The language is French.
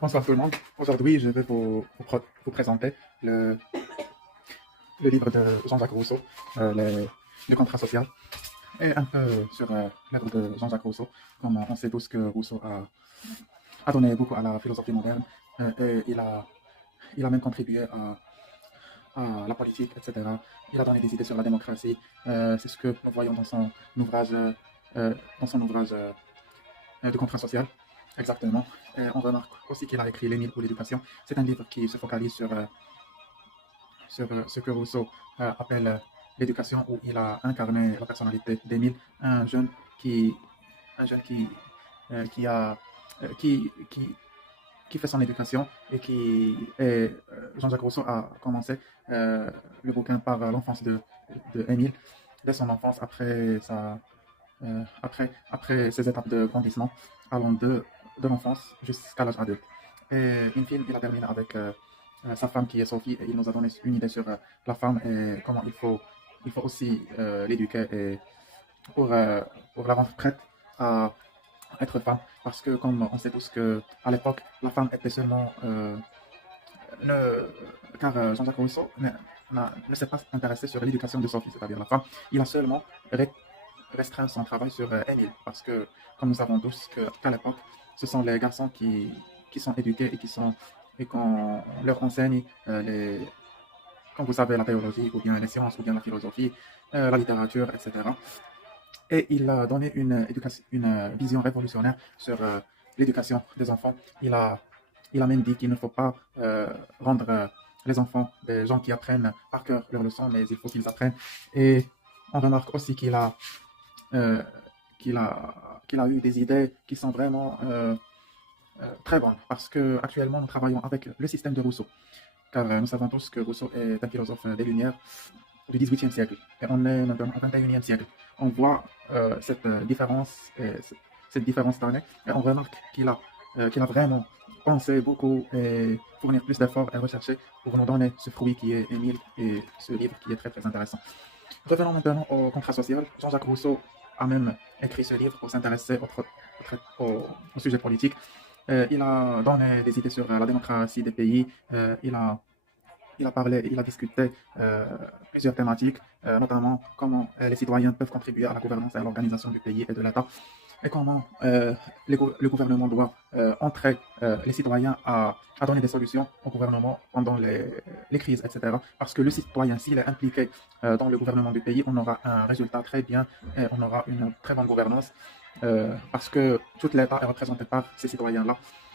Bonsoir tout le monde. Aujourd'hui, je vais vous présenter le livre de Jean-Jacques Rousseau, le contrat social, et un peu sur l'œuvre de Jean-Jacques Rousseau. Comme on sait tous que Rousseau a donné beaucoup à la philosophie moderne, et il a même contribué à la politique, etc. Il a donné des idées sur la démocratie. C'est ce que nous voyons ouvrage, euh, dans son ouvrage de contrat social. Exactement. Et on remarque aussi qu'il a écrit L'Émile ou l'éducation. C'est un livre qui se focalise sur ce que Rousseau appelle l'éducation, où il a incarné la personnalité d'Émile, un jeune qui, un jeune qui a, qui fait son éducation Jean-Jacques Rousseau a commencé le bouquin par l'enfance de Émile, dès son enfance, après ses étapes de grandissement, allant de l'enfance jusqu'à l'âge adulte. Et une fine, il a terminé avec sa femme qui est Sophie, et il nous a donné une idée sur la femme et comment il faut aussi l'éduquer et pour, euh, pour la rendre prête à être femme. Parce que comme on sait tous que à l'époque, la femme était seulement ne- car Jean-Jacques Rousseau ne s'est pas intéressé sur l'éducation de Sophie, c'est-à-dire la femme. Il a seulement restreint son travail sur Émile, parce que, comme nous savons tous, qu'à l'époque, ce sont les garçons qui sont éduqués et qu'on leur enseigne comme vous savez, la théologie, ou bien les sciences, ou bien la philosophie, la littérature, etc. Et il a donné une vision révolutionnaire sur l'éducation des enfants. Il a même dit qu'il ne faut pas rendre les enfants des gens qui apprennent par cœur leurs leçons, mais il faut qu'ils apprennent. Et on remarque aussi euh, qu'il a eu des idées qui sont vraiment très bonnes, parce que actuellement nous travaillons avec le système de Rousseau, car nous savons tous que Rousseau est un philosophe des Lumières du XVIIIe siècle, et on est maintenant au XXIe siècle. On voit cette différence d'année, et on remarque qu'il a vraiment pensé beaucoup et fournir plus d'efforts et rechercher pour nous donner ce fruit qui est Émile et ce livre qui est très très intéressant. Revenons maintenant au contrat social. Jean-Jacques Rousseau a même écrit ce livre pour s'intéresser au sujet politique. Il a donné des idées sur la démocratie des pays. Il a parlé, il a discuté plusieurs thématiques, notamment comment les citoyens peuvent contribuer à la gouvernance et à l'organisation du pays et de l'État, et comment le gouvernement doit entrer les citoyens à donner des solutions au gouvernement pendant les crises, etc. Parce que le citoyen, s'il est impliqué dans le gouvernement du pays, on aura un résultat très bien et on aura une très bonne gouvernance, parce que tout l'État est représenté par ces citoyens-là.